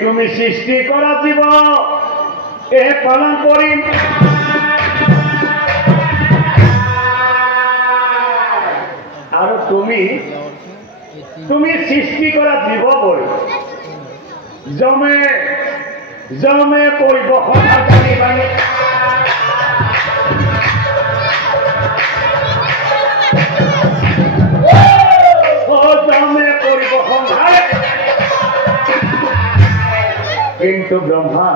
তুমি সৃষ্টি করা জীব এ পালন করি আর তুমি সৃষ্টি করা জীব বলি জমে জমে পরিবহন জানিবানি জমে পরিবহন কিন্তু ব্রহ্মা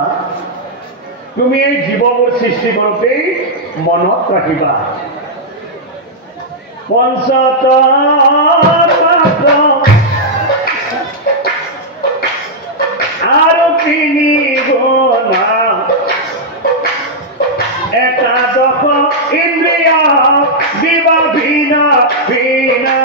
তুমি এই জীববোৰ সৃষ্টি কৰোঁতেই মনত ৰাখিবা পঞ্চতত্ব আৰু তিনি গুণ একাদশ ইন্দ্ৰিয় দিবা ভিনা ভিনা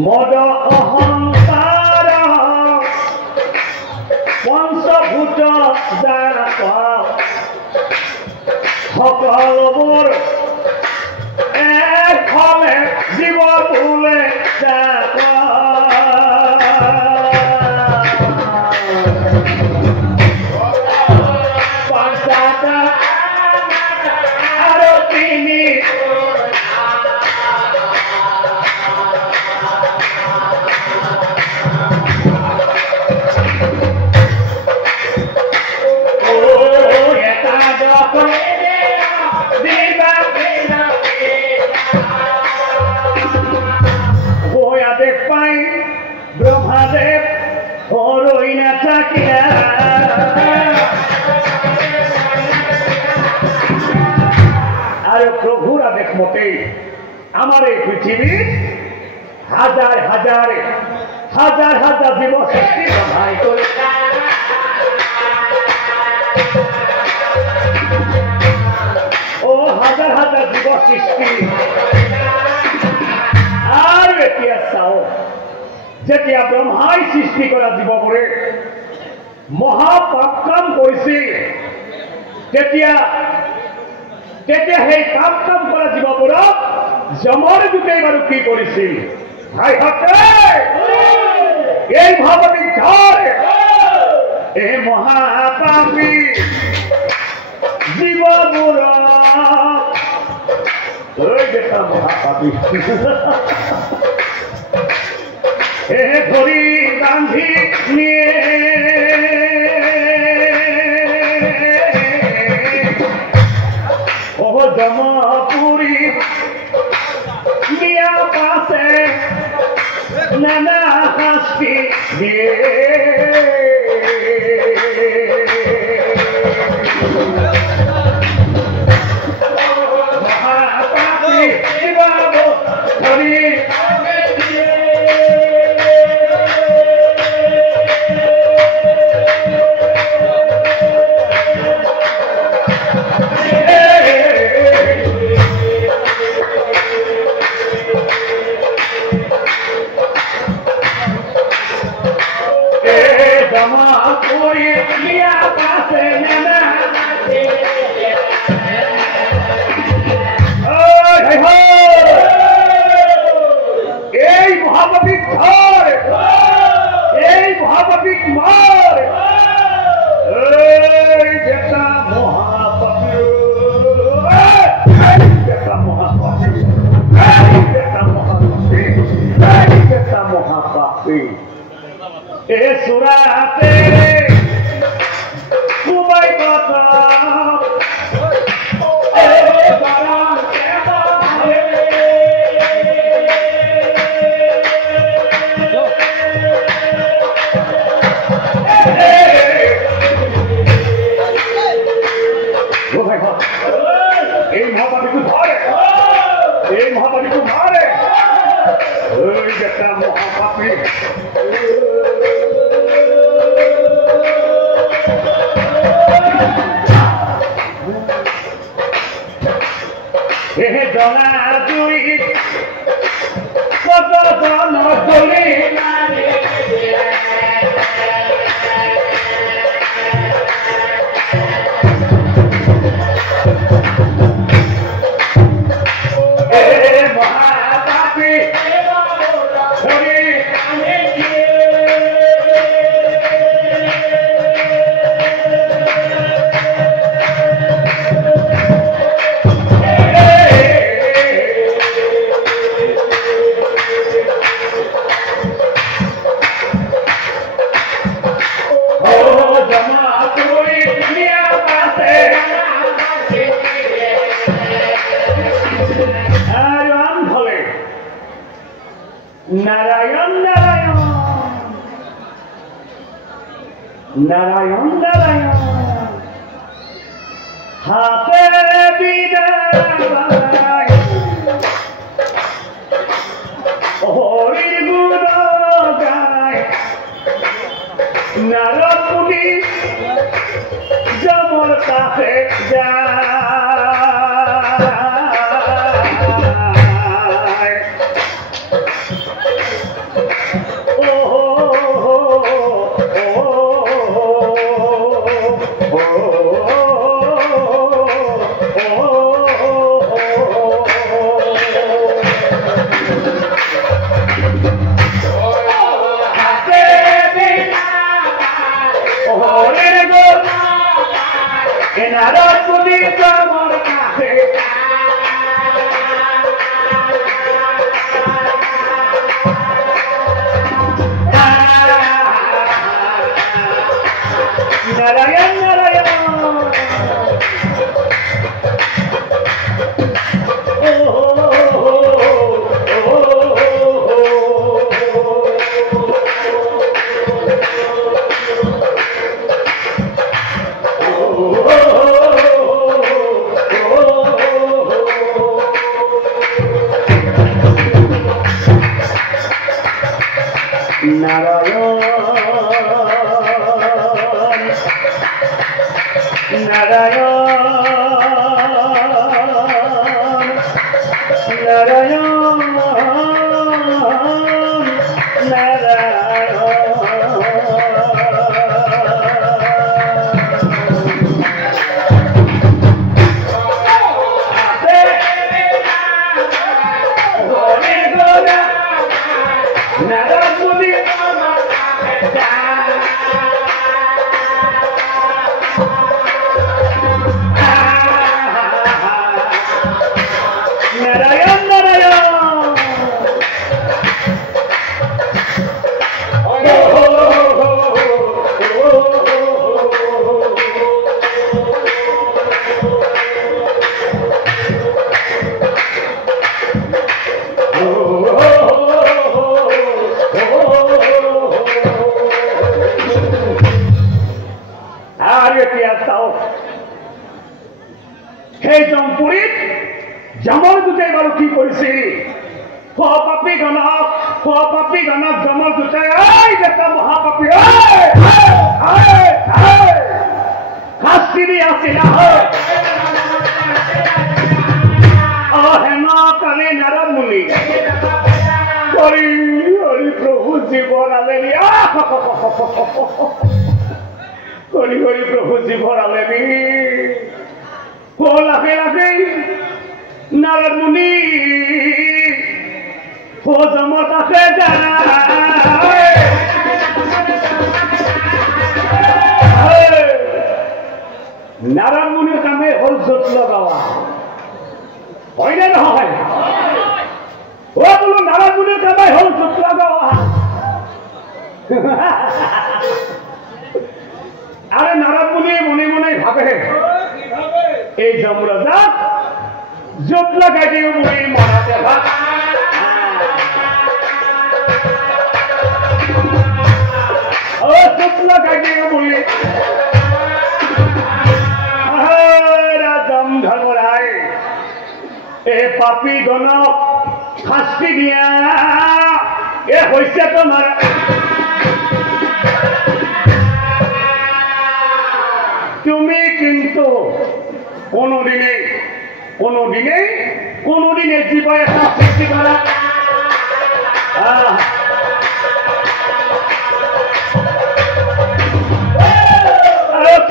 মদ অহংকাৰ পঞ্চভূত জাত সকলবোৰ এফালে জীৱ বোলে জাত পঞ্চাত আৰু তিনি ব্রহ্মাদেব হরই না থাকিয়া আর প্রভুর আদেশ মতেই আমার এই পৃথিবী হাজার হাজার হাজার হাজার জীব সৃষ্টি বাধাই করে ও হাজার হাজার জীব সৃষ্টি আর এতিয়া চাও যেতিয়া ব্ৰহ্মাই সৃষ্টি কৰা জীৱবোৰে মহাপাপ কাম কৰিছিল তেতিয়া সেই কাম কৰা জীৱবোৰক যমৰ দূতেই বাৰু কি কৰিছিল ভাইহঁতে এই ভাৱবিধাৰ এই মহাপাপী জীৱবোৰক দেখা মহাপাপী ধরি গান্ধী নিয়ে ও জমপুরী নিয়া পাশে নানা হাসি দিয়ে মহাপাপী বাবু ধরি এ সুরাতে কুমাই কথা এই মহাপাপীকে ধরে এই মহাপাপীকে ধরে ওই একটা মহাপাপী এ জনা দুই কত জন চলি নারায়ণ নারায়ণ নারায়ণ নারায়ণ হাতে বিদায় হরি গুণ গায় নারদ মুনি যমর কাছে যায় নারদ মুনি যমর কাছে নারায়ণ নারায়ণ সেই জমপুৰীত জামৰ দুটাই বাৰু কি কৰিছে পাপী গানক জামৰ দুটাই এই এটা মহাপাপী শাস্তি দি আছিলা হেন কালি নাৰদ মুনি হৰি হৰি প্ৰভু জীৱন আলেনি হৰি হৰি প্ৰভু জীৱন আলেনি লাহে লাহে নারদ মুনি ও জমর কাছে যায় নারদ মুনির কামে হল জোট লগাওয়া হয় না নহয় ও বলো নারদ মুনির কামে হল জোট লগাওয়া আরে নারদ মুনি মনে মনে ভাবে এই যমরাজা জটলা গাড়ি মুনি মরাতে ভাব ও জটলা গাড়ি মুনি রাজম ধর্মরায় এ পাপী গণক শাস্তি দিয়া এ হইছে তোমার তুমি কিন্তু কোনদিনে জীবনে সৃষ্টি করা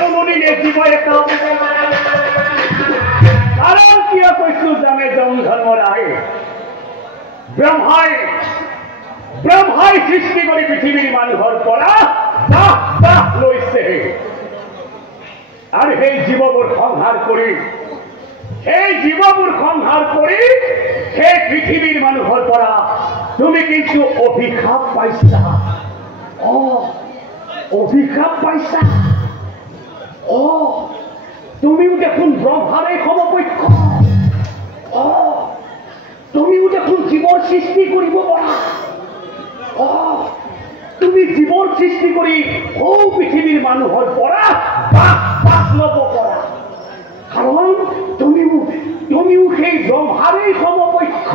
কোনদিনে জীবনে কারণ কিয় কৈছো জানে যম ধর্মরায় ব্ৰহ্মাই সৃষ্টি কৰি পৃথিৱীৰ মানুহৰ পৰা দাহ লৈছে আৰু সেই জীৱবোৰ সংহাৰ কৰি সেই পৃথিৱীৰ মানুহৰ পৰা তুমি কিন্তু অভিশাপ পাইছা তুমিও দেখোন ব্ৰহ্মাৰে সমপক্ষ তুমিও দেখোন জীৱৰ সৃষ্টি কৰিব পাৰা তুমি জীৱৰ সৃষ্টি কৰি সৌ পৃথিৱীৰ মানুহৰ পৰা বাস ল'ব পাৰা কাৰণ তুমিও সেই ব্ৰহ্মাৰে সমপক্ষ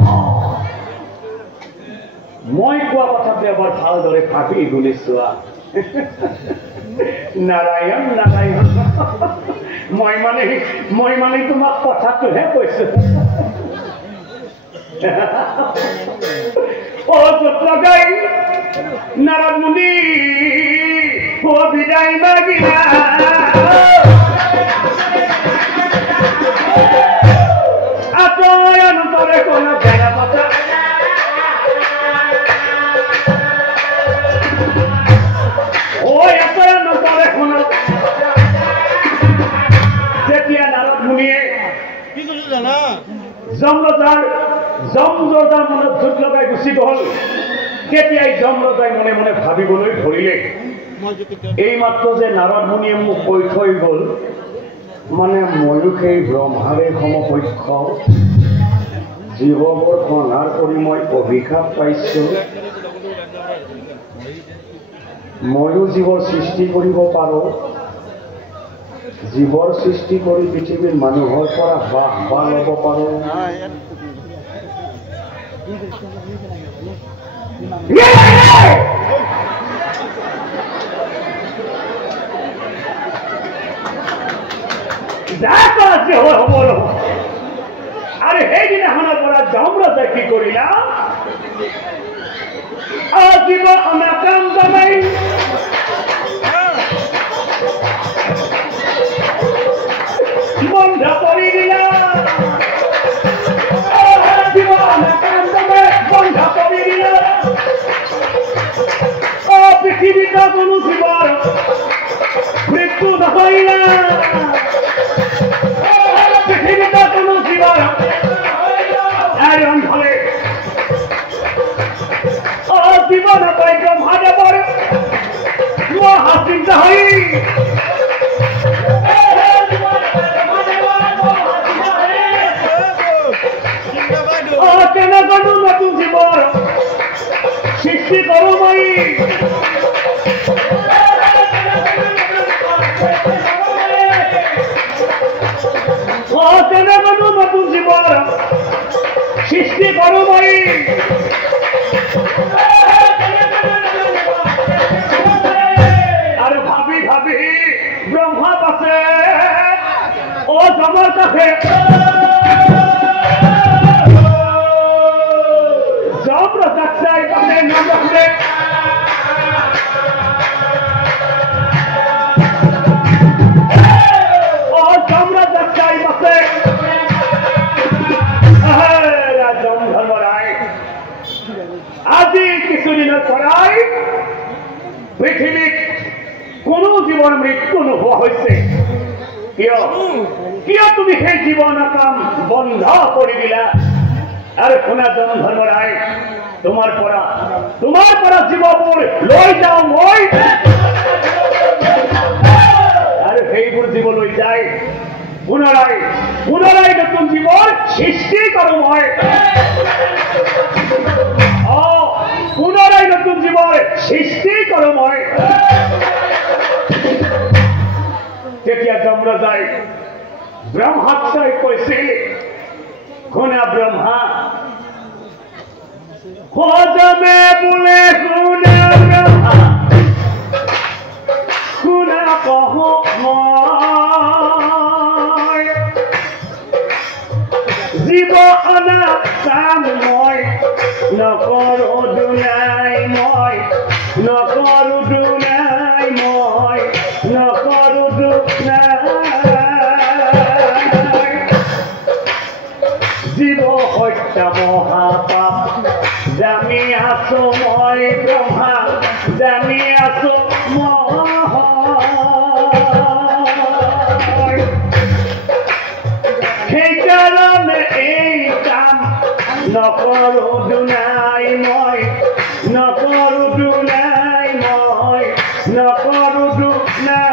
মই কোৱা কথাটো এবাৰ ভালদৰে ভাবি গুলি চোৱা নাৰায়ণ মই মানে তোমাক কথাটোহে কৈছো ও জটলাগাই নারদ মুনি ও বিদায় মাগিলা আতয়ন তরে কোন বেড়া কথা ও আতয়ন তরে কোন যেতিয়া নারদ মুনিয়ে কি কৈছে জানা যমরাজার মনত জোট লগাই গুচি গল তেতিয়াই যমৰাজাই মনে মনে ভাবিবলৈ ধৰিলে এইমাত্ৰ যে নাৰদ মুনিয়ে মোক কৈ থৈ গল মানে ময়ো সেই ব্ৰহ্মাৰে সমপক্ষ জীৱবোৰ সংহাৰ কৰি মই অভিশাপ পাইছো ময়ো জীৱৰ সৃষ্টি কৰিব পাৰো জীৱৰ সৃষ্টি কৰি পৃথিৱীৰ মানুহৰ পৰা বাস ল'ব পাৰো আৰে সেইদিনাখনৰ পৰা যমৰাজাই কি কৰিলা আজীৱ অনাকাম জনাই বন্ধ কৰি দিলা আজীৱ অনাকাম জনাই বন্ধ কৰি দিলা পৃথিৱীত কোনো জীৱৰ মৃত্যু নহয় না পৃথিৱীত কোনো জীৱৰ আইৰণ হলে জীবন পাই ব্ৰহ্মাদেৱৰ মহাচিন্তা হৈ কেনেকনো নতুন জীৱৰ সৃষ্টি কৰো মই কেনেকনো নতুন জীৱৰ সৃষ্টি কৰো মই আৰু ভাবি ভাবি ব্ৰহ্মা পাছে ও জমৰ কাষে যমৰাজাক চাই পালে নমস্তে ও যমৰাজাক চাই পাছে যম ধৰ্মৰায় আজি কিছুদিনৰ পৰাই পৃথিৱীত কোনো জীৱৰ মৃত্যু নোহোৱা হৈছে কিয় তুমি সেই জীৱনৰ কাম বন্ধ কৰি দিলা আৰু শুনা যম ধৰ্মৰায় তোমাৰ পৰা জীৱবোৰ লৈ যাওঁ মই আৰু সেইবোৰ জীৱ লৈ যায় পুনৰাই নতুন জীৱৰ সৃষ্টি কৰোঁ মই পুনৰাই নতুন জীৱৰ সৃষ্টি কৰোঁ মই তেতিয়া যমৰাজাই ব্ৰহ্মাক চাই কৈছিল শুনা ব্ৰহ্মা খোজমে বোলে শুনা ব্ৰহ্মা শুনা কহ মই জীৱ অনা কাম মই নকৰোঁ দুনাই মই নকৰোঁ দুনাই মই নকৰোঁ দুনাই জীৱ হত্যা মহাপাপ জানি আছো মই ব্ৰহ্মা জানি আছো সেইকাৰণে এই কাম নকৰোঁ দুনাই মই নকৰোঁ দুনাই মই নকৰোঁ দুনাই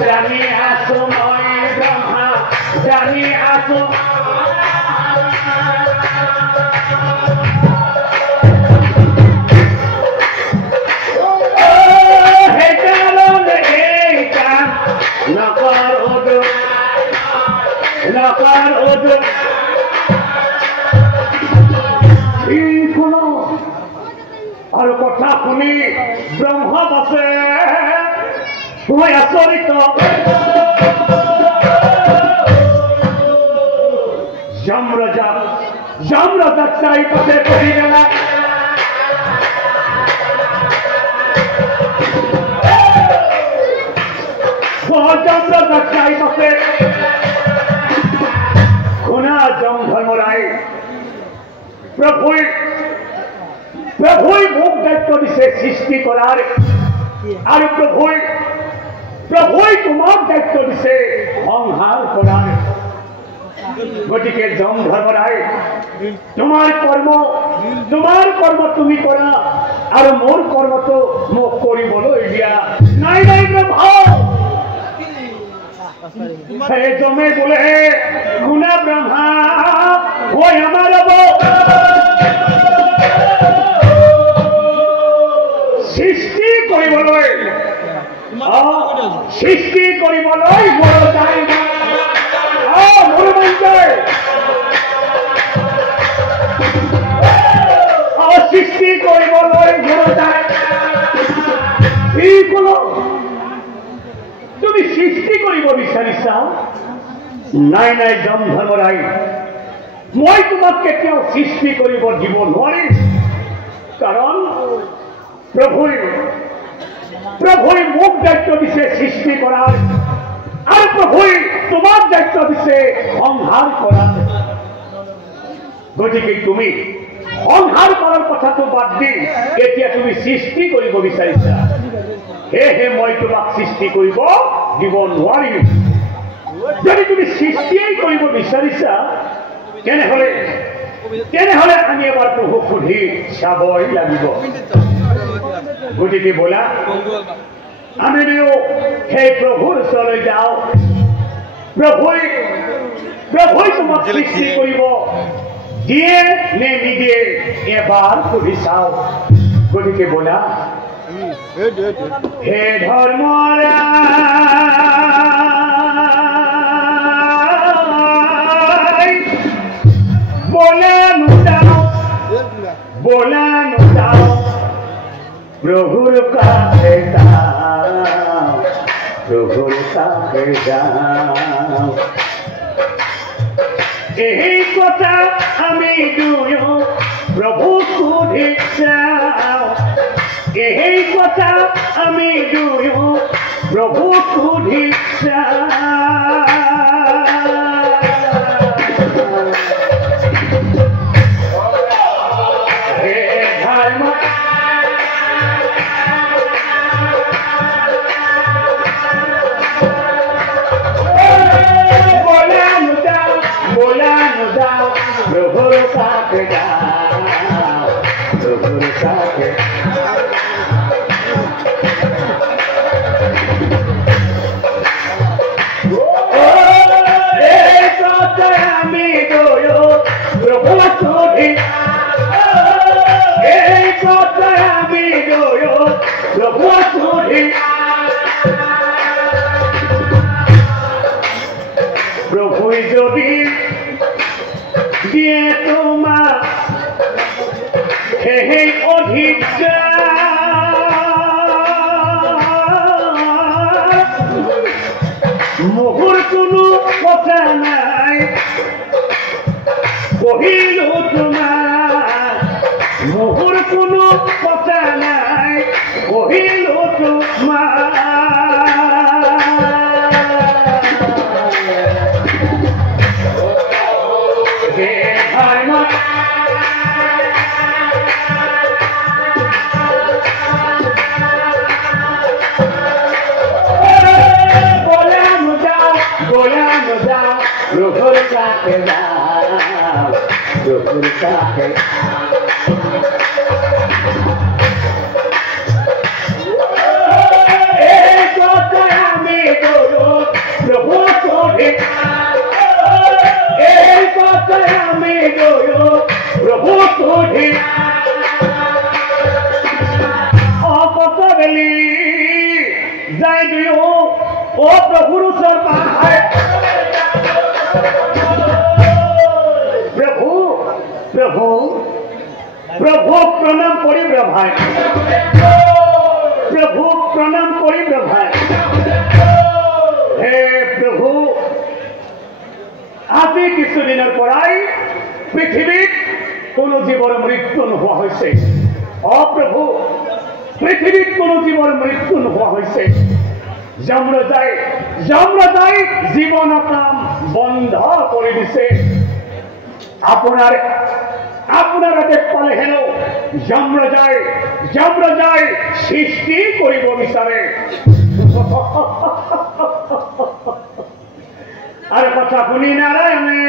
জানি আছো মই ব্ৰহ্মা জানি আছো সেইকাৰণে এই কাম নকৰোঁ আৰু কথা শুনি ব্ৰহ্মা আছে মই আচৰিত যমৰাজাক চাৰিপাশে পঢ়ি গেলা যমৰাজাক চাৰিপাশে শুনা যম ধৰ্মৰাই প্ৰভুই মোক দায়িত্ব দিছে সৃষ্টি কৰাৰ আৰু প্ৰভুই তোমাক দায়িত্ব দিছে সংহাৰ কৰাৰ গতিকে যম ধৰ্মৰাই তোমাৰ কৰ্ম তুমি কৰা আৰু মোৰ কৰ্মটো মোক কৰিবলৈ দিয়া নাই ব্ৰহ্মা যমে বোলে শুনা ব্ৰহ্মা হৈ আমাৰ সৃষ্টি কৰিবলৈ সৃষ্টি কৰিবলৈ সৃষ্টি কৰিবলৈ তুমি সৃষ্টি কৰিব বিচাৰিছা নাই যম ধৰ্মৰাই মই তোমাক কেতিয়াও সৃষ্টি কৰিব দিব নোৱাৰিম কাৰণ প্ৰভুই মোক দায়িত্ব দিছে সৃষ্টি কৰাৰ আৰু প্ৰভুই তোমাক দায়িত্ব দিছে সংহাৰ কৰাৰ গতিকে তুমি সংহাৰ কৰাৰ কথাটো বাদ দি এতিয়া তুমি সৃষ্টি কৰিব বিচাৰিছা সেয়েহে মই তোমাক সৃষ্টি কৰিব দিব নোৱাৰিম যদি তুমি সৃষ্টিয়েই কৰিব বিচাৰিছা তেনেহলে আমি এবাৰ প্ৰভুক সুধি চাবই লাগিব গতিকে বলা আমি সেই প্ৰভুৰ ওচৰলৈ যাওঁ প্ৰভুই তোমাক সৃষ্টি কৰিব দিয়ে নে নিদিয়ে এবাৰ সুধি চাওঁ গতিকে বলা হে ধৰ্মৰা बोला नु जाओ প্রভুর কাছে যাও, প্রভুর কাছে যাও। এই কথা আমি দুয়ো প্রভু সুধি চাও, এই কথা আমি দুয়ো প্রভু সুধি চাও। প্রভুর কাছে যাও, প্রভুর কাছে। আমি দোয়ো প্রভু সুধি, এই কথা আমি দোয়ো প্রভু সুধি। প্রভুই যদি দিয়ে তোমার এই অধিকার, মোহর কোনো কথা নাই কহিল তোমার, মোহর কোনো কথা নাই কহিল তোমার। প্রভুর কাছে যাও, প্রভুর কাছে। এই কথা আমি বলো প্রভু সুধি, এই কথা আমি বলো প্রভু সুধি। অপসবেলি যাই দুয়ো ও প্রভুর সরকার প্রভু প্রভু প্রভু প্রণাম করি ব্রভায়, প্রভু প্রণাম করি ব্রভায়। হে প্রভু, আজি কিছুদিনের পৰাই পৃথিৱীত কোনো জীৱৰ মৃত্যু নোহোৱা হৈছে। অপ্ৰভু, পৃথিৱীত কোনো জীৱৰ মৃত্যু নোহোৱা হৈছে। যমৰাজাই জীৱন কাম বন্ধ কৰি দিছে। আপোনাৰ আদেশ পালে হেন যমৰাজাই সৃষ্টি কৰিব বিচাৰে। আর কথা শুনি নারায়ণে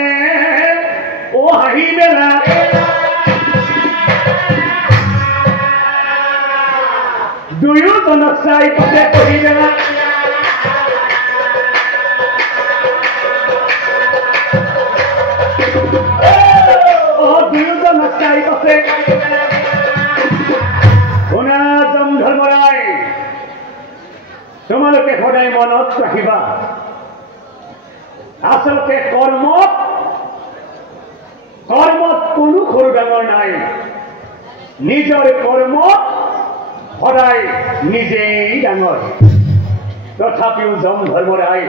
ও হাঁহি মেলা দুয়োজনক চাই পথে পঢ়ি মেলা দুয়োজনক চাই পথে শুনা জমধৰ্মৰাই তোমালোকে সদায় মনত ৰাখিবা আচলতে কৰ্মত কোনো সৰু ডাঙৰ নাই নিজৰ কৰ্মত সদায় নিজেই ডাঙৰ তথাপিও জমধৰ্মৰাই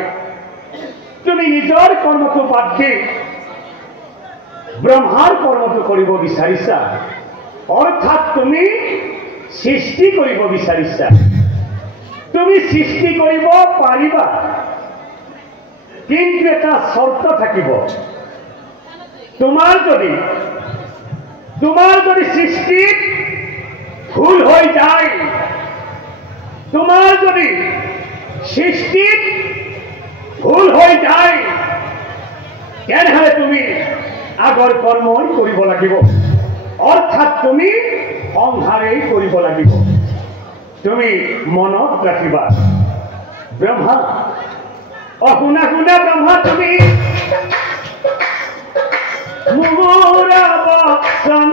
তুমি নিজৰ কৰ্মটো বাদ দি ব্ৰহ্মাৰ কৰ্মটো কৰিব বিচাৰিছা অৰ্থাৎ তুমি সৃষ্টি কৰিব বিচাৰিছা তুমি সৃষ্টি কৰিব পাৰিবা কিন্তু এটা শর্ত থাকিব তোমার যদি সৃষ্টি ভুল হয়ে যায় তোমার যদি সৃষ্টি ভুল হয়ে যায় তেনেহলে তুমি আগৰ কৰ্মই কৰিব লাগিব অৰ্থাৎ তুমি সংহাৰেই কৰিব লাগিব তুমি মনত ৰাখিবা ব্ৰহ্মা শুনা শুনা ব্ৰহ্মা তুমি মোৰ বচন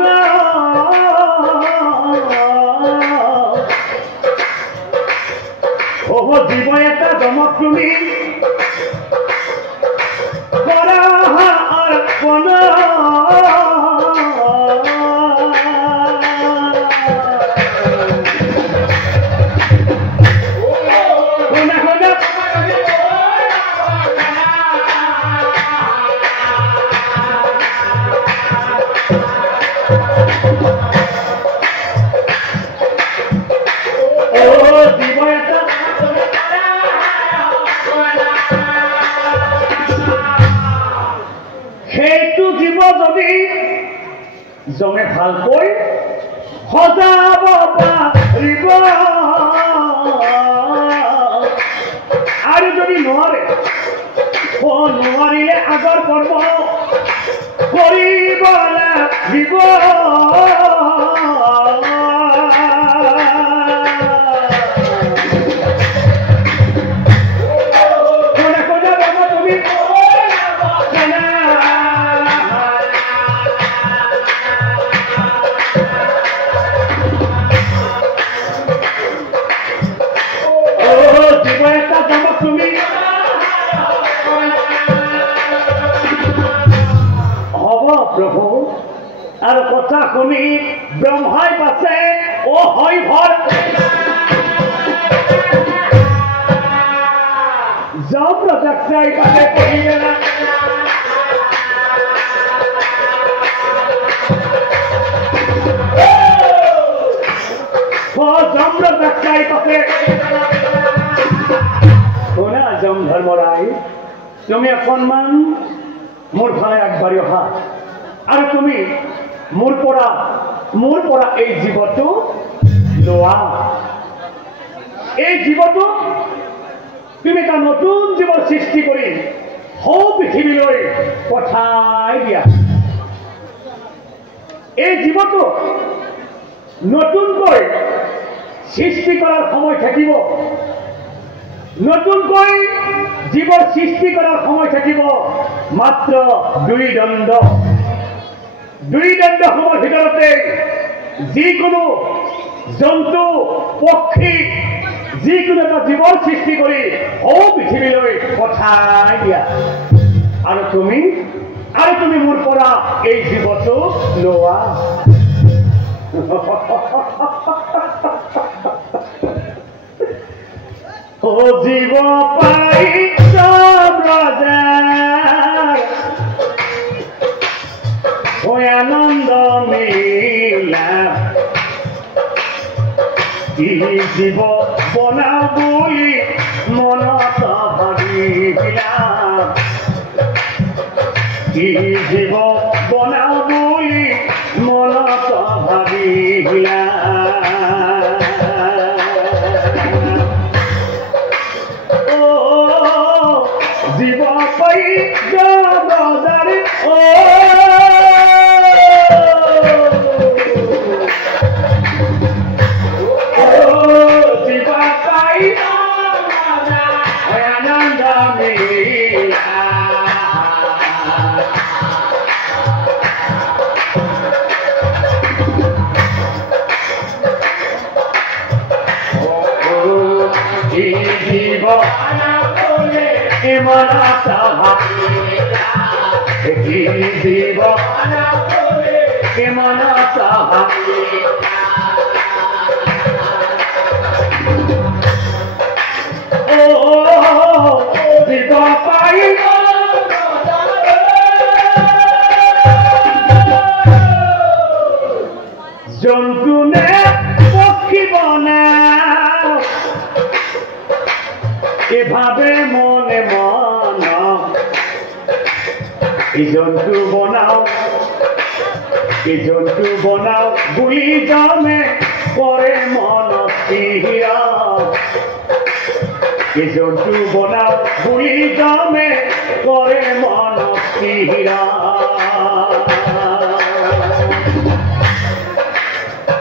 জীৱ এটা জমক তুমি কৰা অৰ্পণ এইটো জীৱ যদি জমে ভালকৈ সজাব পাৰিব আৰু যদি নোৱাৰে নোৱাৰিলে আগৰ কৰ্ম কৰিব লাগিব প্ৰভু আৰু কথা শুনি ব্ৰহ্মাই পাছে অ হয় ভৰ যম ৰজাই পাছে কহিলে না যম ৰজাই পাছে শুনা যম ধৰ্মৰাই তুমি অকণমান মোৰ ফালে আগবাঢ়ি অহা আৰু তুমি মোৰ পৰা এই জীৱটো লোৱা এই জীৱটো তুমি এটা নতুন জীৱৰ সৃষ্টি কৰি সৌ পৃথিৱীলৈ পঠাই দিয়া এই জীৱটো নতুনকৈ সৃষ্টি কৰাৰ সময় থাকিব নতুনকৈ জীৱৰ সৃষ্টি কৰাৰ সময় থাকিব মাত্ৰ দুই দণ্ড সময়ৰ ভিতৰতে যিকোনো জন্তু পক্ষী যিকোনো এটা জীৱৰ সৃষ্টি কৰি সৌ পৃথিৱীলৈ পঠাই দিয়া আৰু তুমি মোৰ পৰা এই জীৱটো লোৱা ও জীৱ পাই আনন্দ মিলা কি জীৱ বনা বুলি মনত ভাবিলা কি জীৱ বনা বুলি মনত ভাবিলা জীৱ পাই যাবদাৰি জীৱ পাই আনন্দ মিলা জীৱ মনতা ভাবিলা কি জীৱ মনতা ভাবিলা ও জীৱ পাই জন্তু নে পক্ষী বনা এভাবে মনে মন এই জন্তু বনাও বুলি জমে পরে মন স্থিৰা এই জন্তু বনাও বুলি জমে পৰে মন স্থিৰা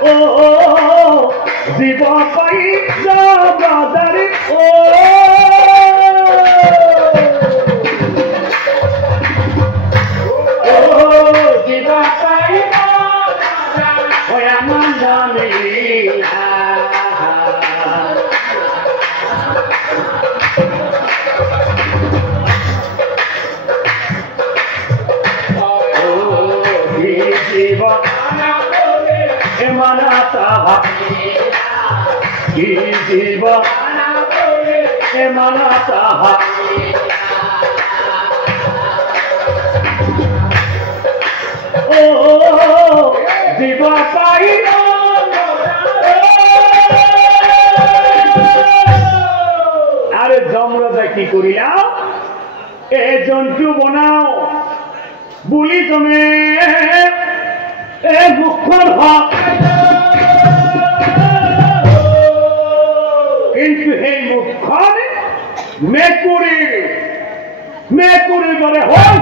ও জীৱ পাই যাবদাৰি জীৱ পাই আনন্দ মিলা জীৱ মনতা ভাবিলা কি জীৱ মনতা ভাবিলা ও জীৱ পাই আরে যমরাজা কি করিলা এ জন্তু বনাও বুলি জনে মুখখন হওক কিন্তু সেই মুখখন মেকুৰীৰ দৰে হ'ল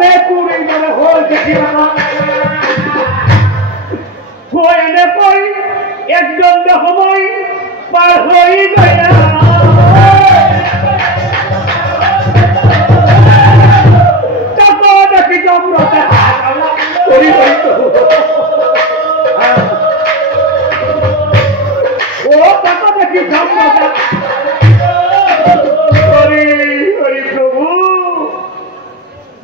মেকুৰীৰ দৰে হ'ল দেখিবা এনেকৈ একদণ্ড সময় পাৰ হৈ গয়া তাকো দেখি জমৰতে কৰি তাকো দেখি জমৰতে প্ৰভু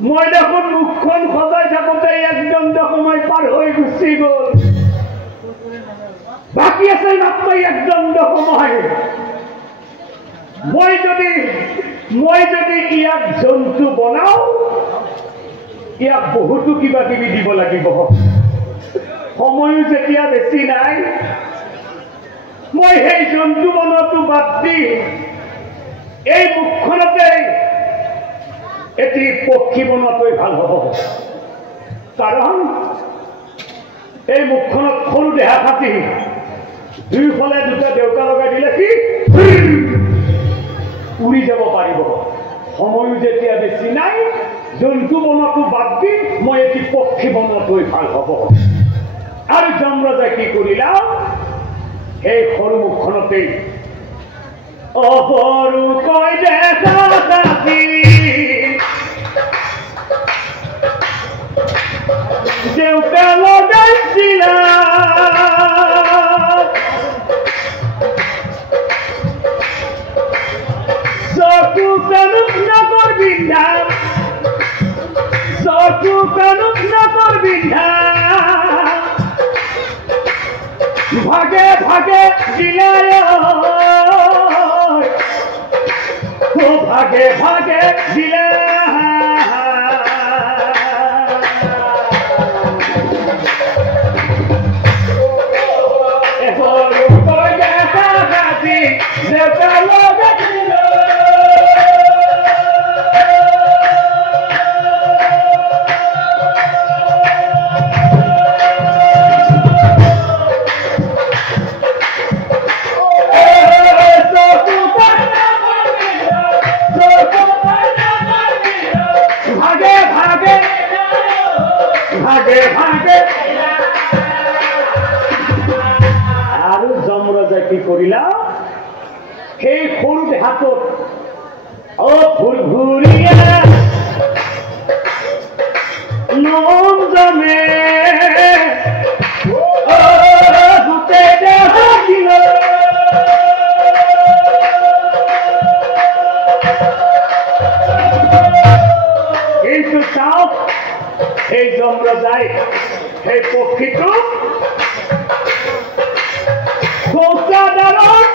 মই দেখোন মুখখন সজাই থাকোঁতে একদণ্ড সময় পাৰ হৈ গুচি গ'ল বাকি আছে মাত্ৰ একদণ্ড সময় মই যদি ইয়াক জন্তু বনাও ইয়াক বহুতো কিবা কিবি দিব লাগিব সময়ো যেতিয়া বেছি নাই মই সেই জন্তু বনোৱাটো বাদ দি এই মুখখনতে এটি পক্ষী বনোৱাটোৱেই ভাল হ'ব কাৰণ এই মুখখনত সৰু দেহা থাকি দুইফালে দুটা দেউতা লগাই দিলে কি উৰি যাব পাৰিব সময়ো যেতিয়া বেছি নাই জন্তু বনোৱাটো বাদ দি মই এটি পক্ষী বনোৱাটোৱেই ভাল হ'ব আৰু যমৰাজাই কি কৰিলা এই সৰু মুখখনতেই অসৰুকৈ দেখা থাকি দেউতা লগাইছিলা চকু কানুক নকৰ বিন্ধা ভাগে ভাগে দিলায় ভাগে ভাগে দিলা আৰু যমৰাজাই কি কৰিলা সেই সৰু দেহাটোত ভুৰভুৰীয়া নম জমে গোটেই দেহা দিল কিন্তু চাওক এই যমৰাজাই সেই পক্ষীটো শৌচাগাৰত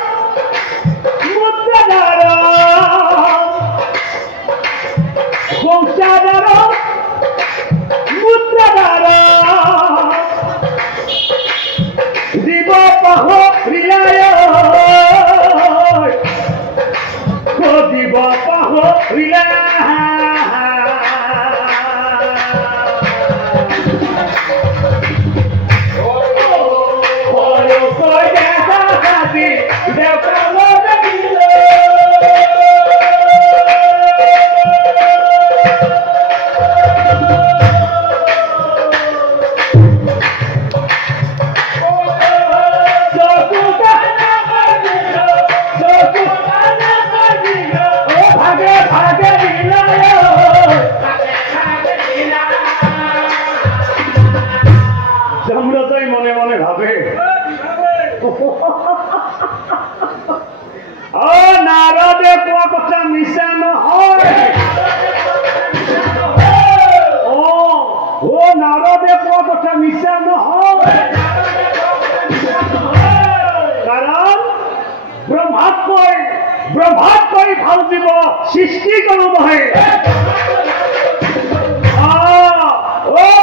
দিব পাহৰিলায় দিব পাহৰিলা যমৰাজাই মনে মনে ভাবে নাৰদে কোৱা কথা মিছা নহয় নাৰদে কোৱা কথা মিছা নহয় কাৰণ ব্ৰহ্মাতকৈ ভাল জীৱ সৃষ্টি কৰো মই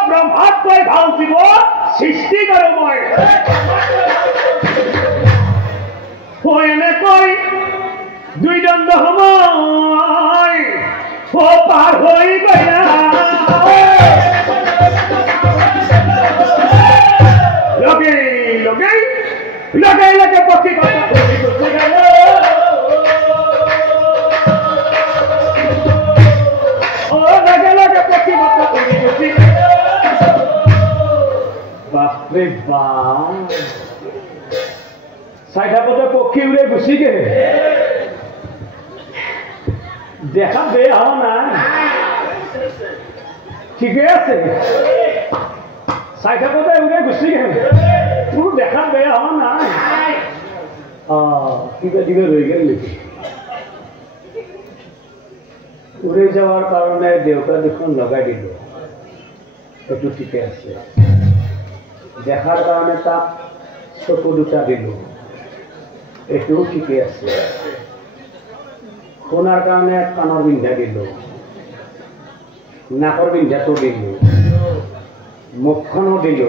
ব্ৰহ্মাতকৈ ভাল জীৱ সৃষ্টি কৰো মই এনেকৈ দুই দণ্ড সময় পাৰ হৈ গয়া লগে লগে লগে লগে পক্ষী কথা লগে লগে পক্ষী কথা বাপরে বাপ চাইটা পথে পক্ষী উড়ে গুচি গেলে দেখা বেয়া হওয়া না ঠিকই আছে চাইটা পথে উড়ে গুচি গেলে কোনো দেখা বেয়া হওয়া না কিবা কিবা রয়ে গেল নাকি উড়ে যাওয়ার কারণে দেউকা দেখুন লগাই দিল একটু ঠিকই আছে দেখার কারণে তাক চকু দুটা দিল এটাও ঠিকই আছে শোনার কারণে কাণৰ বিন্ধা দিল নাকৰ বিন্ধাটো দিল মুখখনো দিল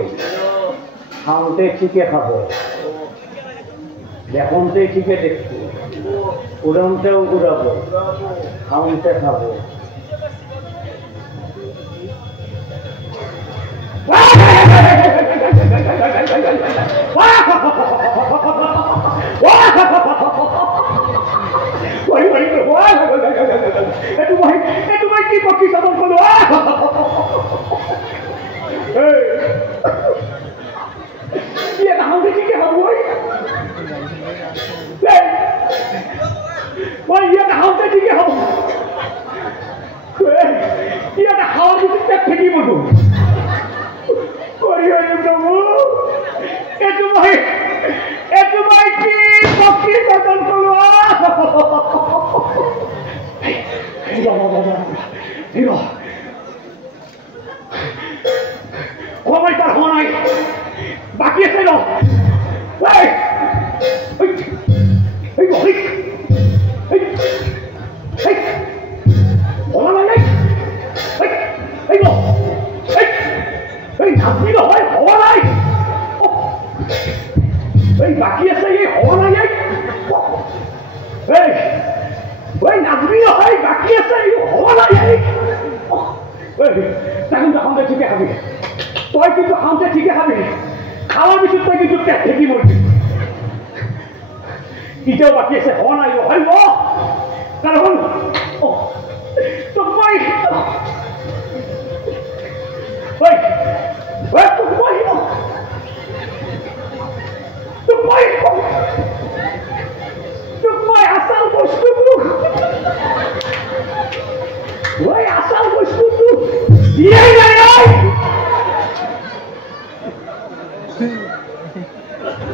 খাওঁতে ঠিকে খাব দেখোঁতে ঠিকে দেখব উড়াওঁতেও উড়াব খাওঁতে খাব Itu baik ni pakai sabun kalau dia tahu dia cikgu apa boy boy dia tahu dia cikgu apa dia tahu dia tak pergi bodoh boy itu kamu itu baik ni pakai sabun kalau Mira, ¿cómo está Juan ahí? ¡Aquí está! ¡Hey! ¡Hey! ¡Hey! ¡Hey! ¡Hey! ¡Hey! ¡Juan ahí! ¡Hey! ¡Hey! ¡Hey! ¡Hey! ¡Tranquilo! ¡Hey! ¡Juan ahí! ¡Hey! ¡Aquí está ahí! ¡Juan ahí! ¡Hey! ¡Hey! ¡Tranquilo! ¡Hey! ¡Aquí está ahí! ¡Juan ahí! তখন তো হামটা ঠিকই খাবি তুই কিন্তু হামটা ঠিকই খাবি খাওয়ার ভিতর তুই কিন্তু পেট থেকে মরবি এটাও বাকি আছে হওয়া নাই হয় কারণ তোমায় তোমায় আসল বস্তুটো ওই আসল বস্তুটো দিয়ে নাই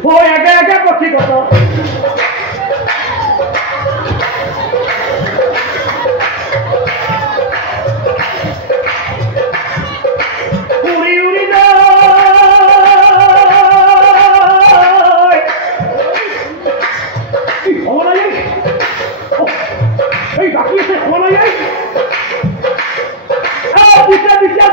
ওই একা একা পক্ষী কত উড়ি উড়ি যায় হওয়া নাই এই বাকি আছে হওয়া নাই বিচার বিচার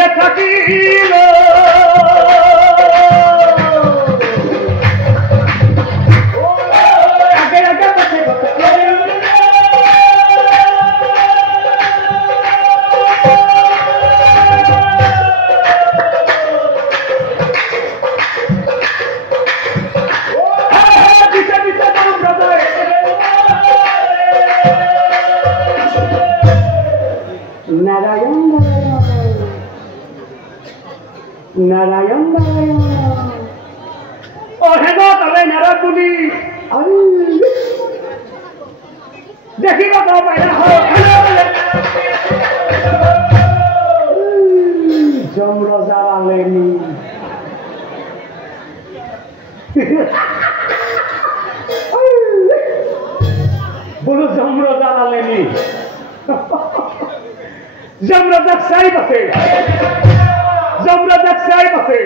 বহিয়া থাকিল আগে আগে পাশে নারায়ণ নারায়ণ ও হেন তবে নারায়ণী দেখিব যমরাজা আলেনি বলো যমরাজা আলেনি যমরাজা সাহেব আছে যমরাজা সাহেব আছে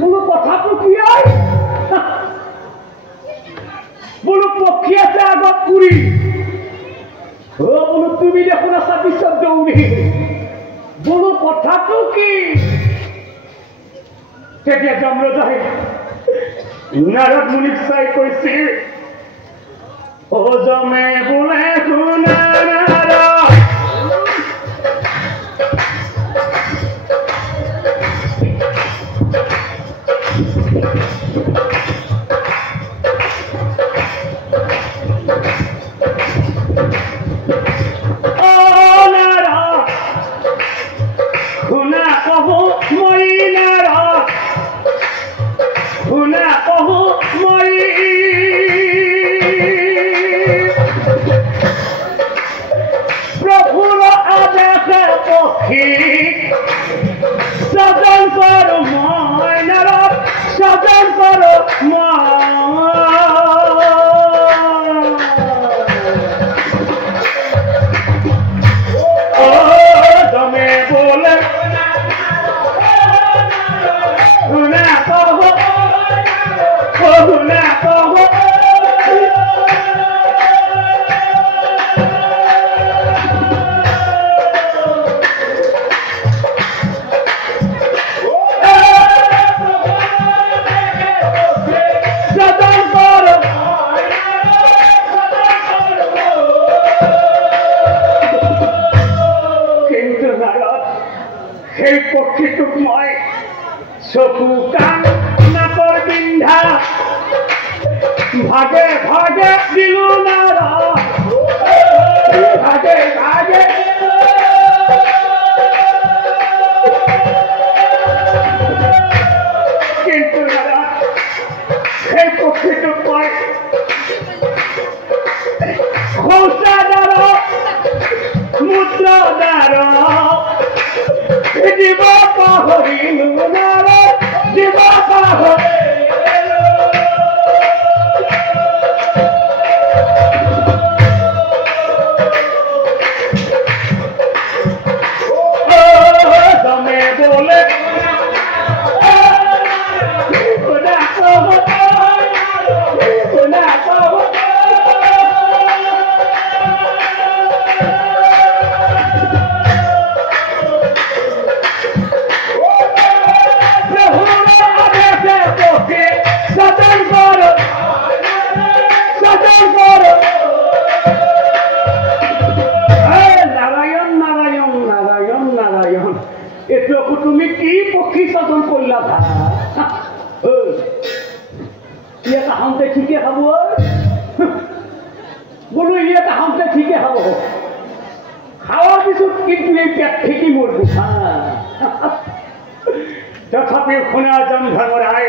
বলো কথা প্রক্রিয়ায় বলো পক্ষী আছে আগত পুরী বলো তুমি দেখুন আসা পিছত দৌড়ি বলো কথাটো কি তেতিয়া যমরাজাই নারদ মুনিক চাই কৈছে ও যমে বোলে শুনা সজন করো ময় নারদ সজন করো ও দমে বলে গুনা কহ গুনা কহ সেই পক্ষীটোক মই চকু কাণ নাকৰ বিন্ধা ভাগে ভাগে দিলো নাৰদ ভাগে ভাগে কিন্তু নাৰদ সেই পক্ষীটোক মই শৌচাগাৰ মূত্ৰগাৰ জীব পাহৰিলো নাৰদ জীব পাহৰিলো দমে বলে তুমি কি পক্ষী সাধন করলা এটা হামতে ঠিকে খাব বলো এটা হামতে ঠিকে খাব খাওয়ার পিছত কিন্তু এই পেট থেকে মরব তথাপিও শুনা যাম ধর্মরাই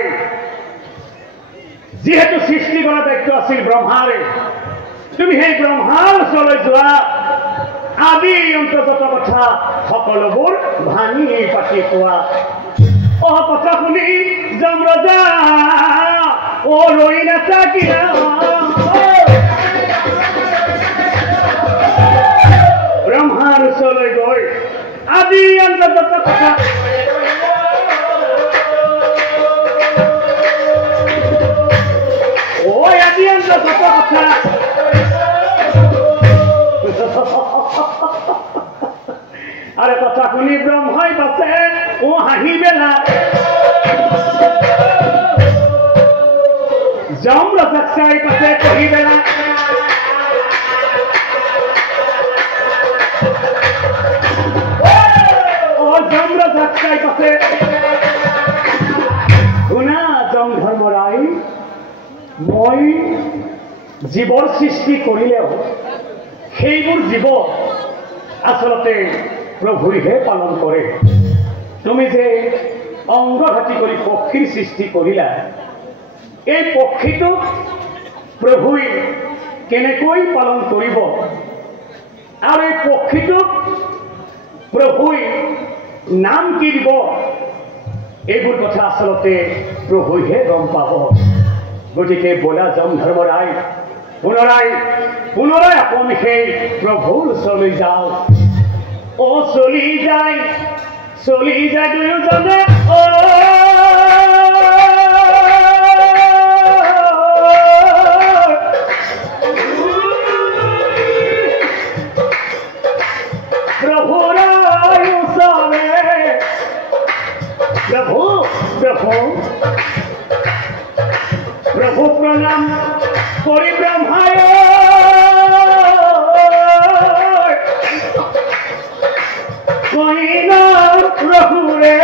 যেহেতু সৃষ্টি করা দায়িত্ব আছিল ব্রহ্মারে তুমি সেই ব্রহ্মার ওচৰলৈ যোৱা আদি অন্তৰ্গত কথা সকলোবোৰ ভাঙি পাতি কোৱা কথা শুনি যমৰাজা ও ৰৈ নাথাকিলা ব্ৰহ্মা আজি অন্তৰ্গত কথা ঐ আজি অন্তৰ্গত কথা আৰে কথা শুনি ব্ৰহ্মাই বাছে ও হাঁহি বেলা যম ৰজাক চাই পাছে কহি বেলা ও যম ৰজাক চাই পাছে শুনা যম ধৰ্মৰাই মই জীৱৰ সৃষ্টি কৰিলেও সেইবোৰ জীৱ আচলতে প্ৰভুইহে পালন কৰে তুমি যে অংগঘাটি কৰি পক্ষীৰ সৃষ্টি কৰিলা এই পক্ষীটোক প্ৰভুই কেনেকৈ পালন কৰিব আৰু এই পক্ষীটোক প্ৰভুই নাম কি দিব এইবোৰ কথা আচলতে প্ৰভুইহে গম পাব গতিকে বলা যম ধৰ্মৰাই পুনৰাই আপোন সেই প্ৰভুৰ ওচৰলৈ যাওঁ ও চলি যায় দুয়োজনে প্ৰভুৰ ওচৰে প্ৰভু প্ৰণাম কৰি ব্ৰহ্মায় কইনা প্ৰভুৰে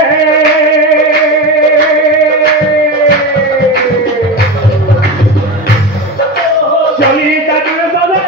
চলি দুয়োজনে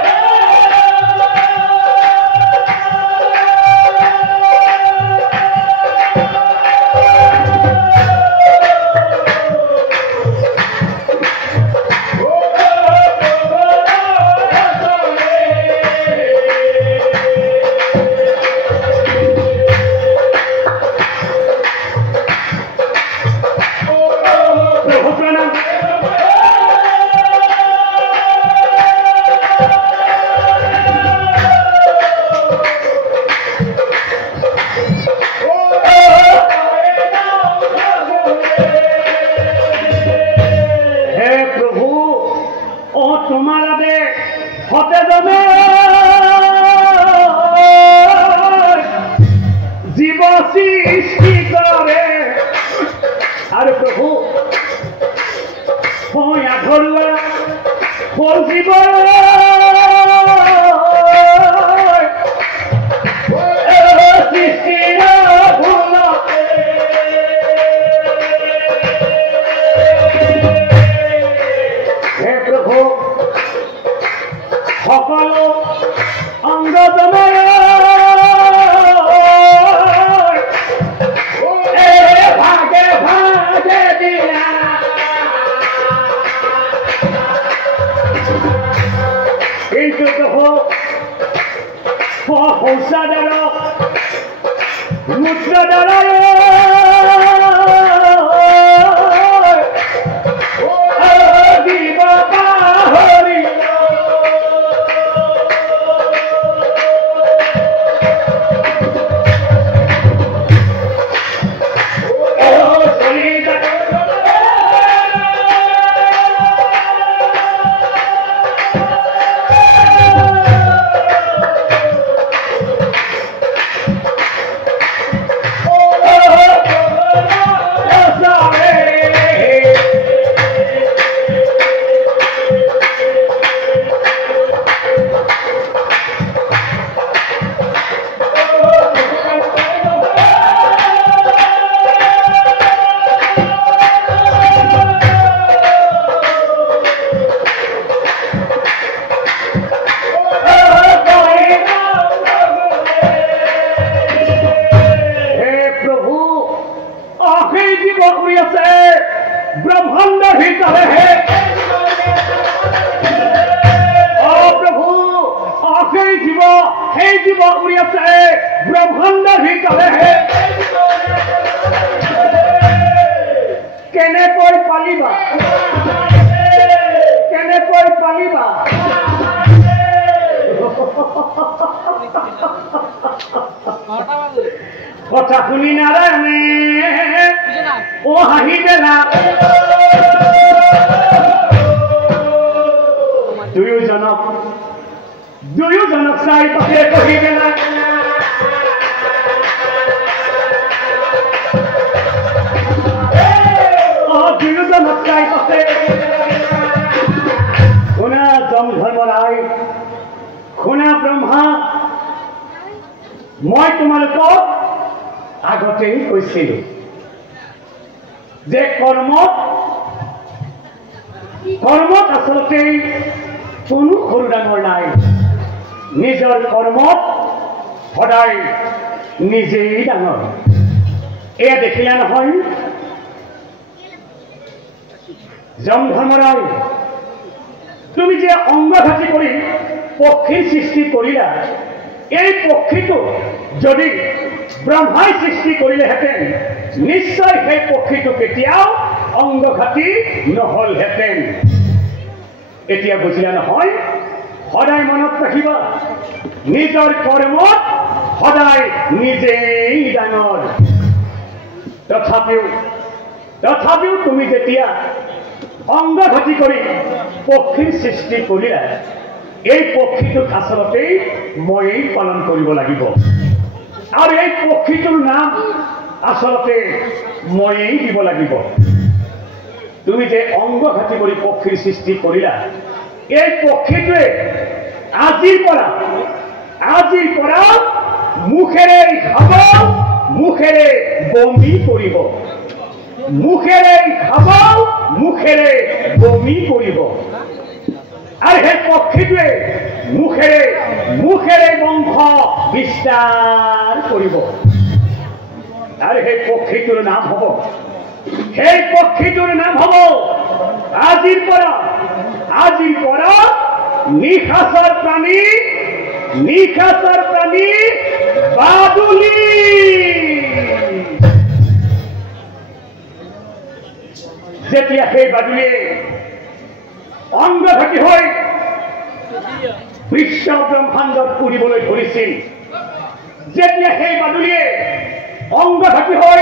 জীৱ সৃষ্টি কৰে আৰু প্ৰভু মই আধৰুৱা ফল জীৱ সৃষ্টিৰ ভুল হে প্ৰভু সকলো অংগজনে ভাগে ভাগে দিয়া কিন্তু শৌচাগাৰক মূত্ৰদ্বাৰাই দিব পাহৰি ब्रह्मांड भीतर है ओ प्रभु आखिरी जीव हे जीव उड़ी আছে ब्रह्मांड भीतर है কেনেকৈ পালিবা কথা শুনি নাৰায়ণে ও হাঁহি বেলা দুয়োজনক চাই পাছে কহি বেলা দুয়োজনক চাই পাছে শুনা যম ধৰ্মৰায় শুনা ব্ৰহ্মা মই তোমালোকক আগতেই কৈছিলো যে কৰ্মত আচলতে কোনো সৰু ডাঙৰ নাই নিজৰ কৰ্মত সদায় নিজেই ডাঙৰ এয়া দেখিলা নহয় যম ধৰ্মৰায় তুমি যে অংগঘাতী কৰি পক্ষীৰ সৃষ্টি কৰিলা এই পক্ষীটো যদি ব্ৰহ্মাই সৃষ্টি কৰিলেহেঁতেন নিশ্চয় সেই পক্ষীটো কেতিয়াও অংগঘাতী নহলহেঁতেন এতিয়া বুজিলা নহয় সদায় মনত ৰাখিবা নিজৰ কৰ্মত সদায় নিজেই ডাঙৰ তথাপিও তুমি যেতিয়া অংগঘাতী কৰি পক্ষীৰ সৃষ্টি কৰিলা এই পক্ষীটোক আচলতে ময়েই পালন কৰিব লাগিব আৰু এই পক্ষীটোৰ নাম আচলতে ময়েই দিব লাগিব তুমি যে অংগঘাতী কৰি পক্ষীৰ সৃষ্টি কৰিলা এই পক্ষীটোৱে আজিৰ পৰা মুখেৰে খাব মুখেৰে বমি কৰিব মুখেৰে খাব মুখেৰে বমি কৰিব আৰু সেই পক্ষীটোৱে মুখেৰে বংশ বিস্তাৰ কৰিব আৰু সেই পক্ষীটোৰ নাম হ'ব আজিৰ পৰা নিশাচৰ প্ৰাণী বাদুলি যেতিয়া সেই বাদুলিয়ে অংগঘাতী হৈ বিশ্ব ব্ৰহ্মাণ্ডত উৰিবলৈ ধৰিছিল যেতিয়া সেই বাদুলিয়ে অংগঘাতী হৈ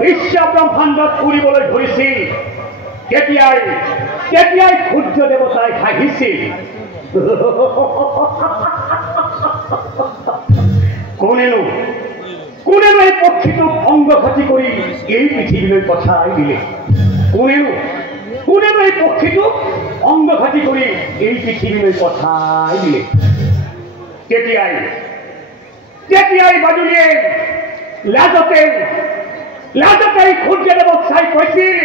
বিশ্ব ব্ৰহ্মাণ্ডত উৰিবলৈ ধৰিছিল তেতিয়াই সূৰ্য দেৱতাই হাঁহিছিল কোনেনো এই পক্ষীটোক অংগঘাতী কৰি এই পৃথিৱীলৈ পঠাই দিলে কোনেনো এই পক্ষীটোক অংগঘাতী কৰি এই পৃথিৱীলৈ পঠাই দিলে তেতিয়াই বাদুলিয়ে লাজতে সূৰ্যদেৱক চাই কৈছিল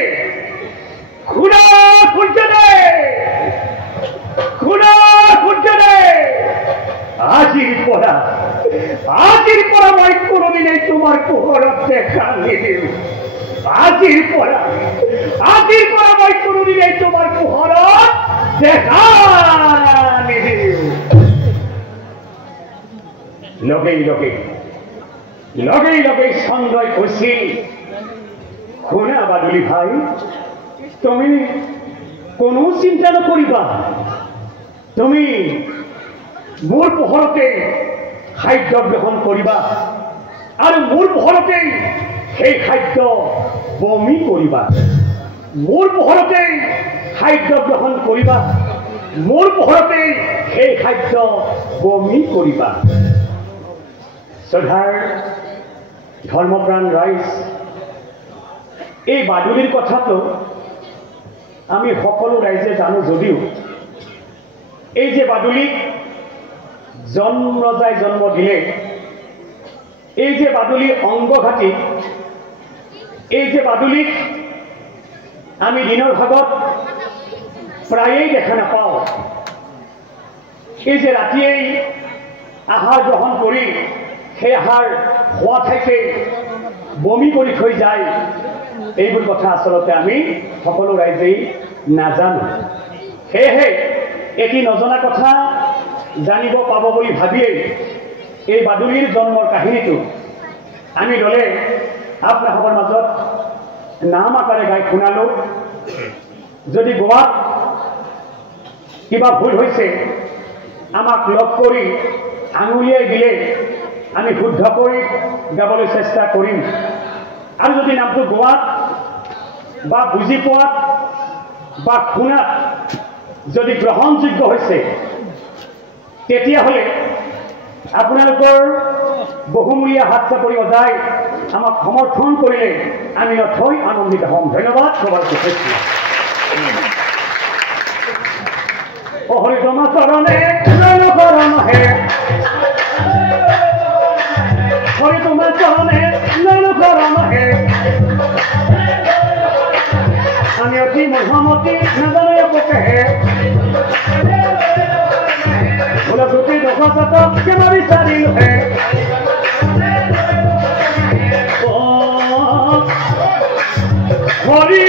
খুড়া সূৰ্যদেৱ আজিৰ পৰা মই কোনোদিনেই তোমাৰ পোহৰত দেখা নিদিওঁ আজিৰ পৰা মই কোনোদিনেই তোমাৰ পোহৰত দেখা নিদিওঁ লগেই চন্দ্ৰই কৈছিল শুনা বাদুলি ভাই তুমি কোনো চিন্তা নকৰিবা তুমি মোৰ পোহৰতে খাদ্য গ্ৰহণ কৰিবা আৰু মোৰ পোহৰতে সেই খাদ্য বমি কৰিবা মোৰ পোহৰতে খাদ্য গ্ৰহণ কৰিবা মোৰ পোহৰতে সেই খাদ্য বমি কৰিবা শ্ৰদ্ধাৰ ধৰ্মপ্ৰাণ ৰাইজ এই বাদুলিৰ কথাটো আমি সকলো ৰাইজে জানো যদিও এই যে বাদুলিক জন্মৰজাই জন্ম দিলে এই যে বাদুলি অংগঘাতী এই যে বাদুলিক আমি দিনৰ ভাগত প্ৰায়েই দেখা নাপাওঁ এই যে ৰাতিয়েই আহাৰ গ্ৰহণ কৰি সেই আহাৰ খোৱা ঠাইতে বমি কৰি থৈ যায় এইবোৰ কথা আচলতে আমি সকলো ৰাইজেই নাজানো সেয়েহে এটি নজনা কথা জানিব পাব বুলি ভাবিয়েই এই বাদুলিৰ জন্মৰ কাহিনীটো আমি দলে আপোনালোকৰ মাজত নাম আকাৰে গাই শুনালো যদি গোৱাত কিবা ভুল হৈছে আমাক লগ কৰি আঙুলিয়াই দিলে আমি শুদ্ধকৈ গাবলৈ চেষ্টা কৰিম আৰু যদি নামটো গোৱাত বা বুজি পোৱাত বা শুনাত যদি গ্ৰহণযোগ্য হৈছে তেতিয়াহ'লে আপোনালোকৰ বহুমূলীয়া হাত চাপৰি অদাই আমাক সমৰ্থন কৰিলে আমি নথৈ আনন্দিত হ'ম। ধন্যবাদ। সবাৰ শুভেচ্ছা। ও হৰি তোমা চৰণে নয়ন কৰম হে, হৰি তোমাৰ চৰণে নয়ন কৰম হে, আমি অতি মহামতি নাজানো পোকে হে, বোলে দুটি দশাত কেমা বিচাৰিলো হে, হৰি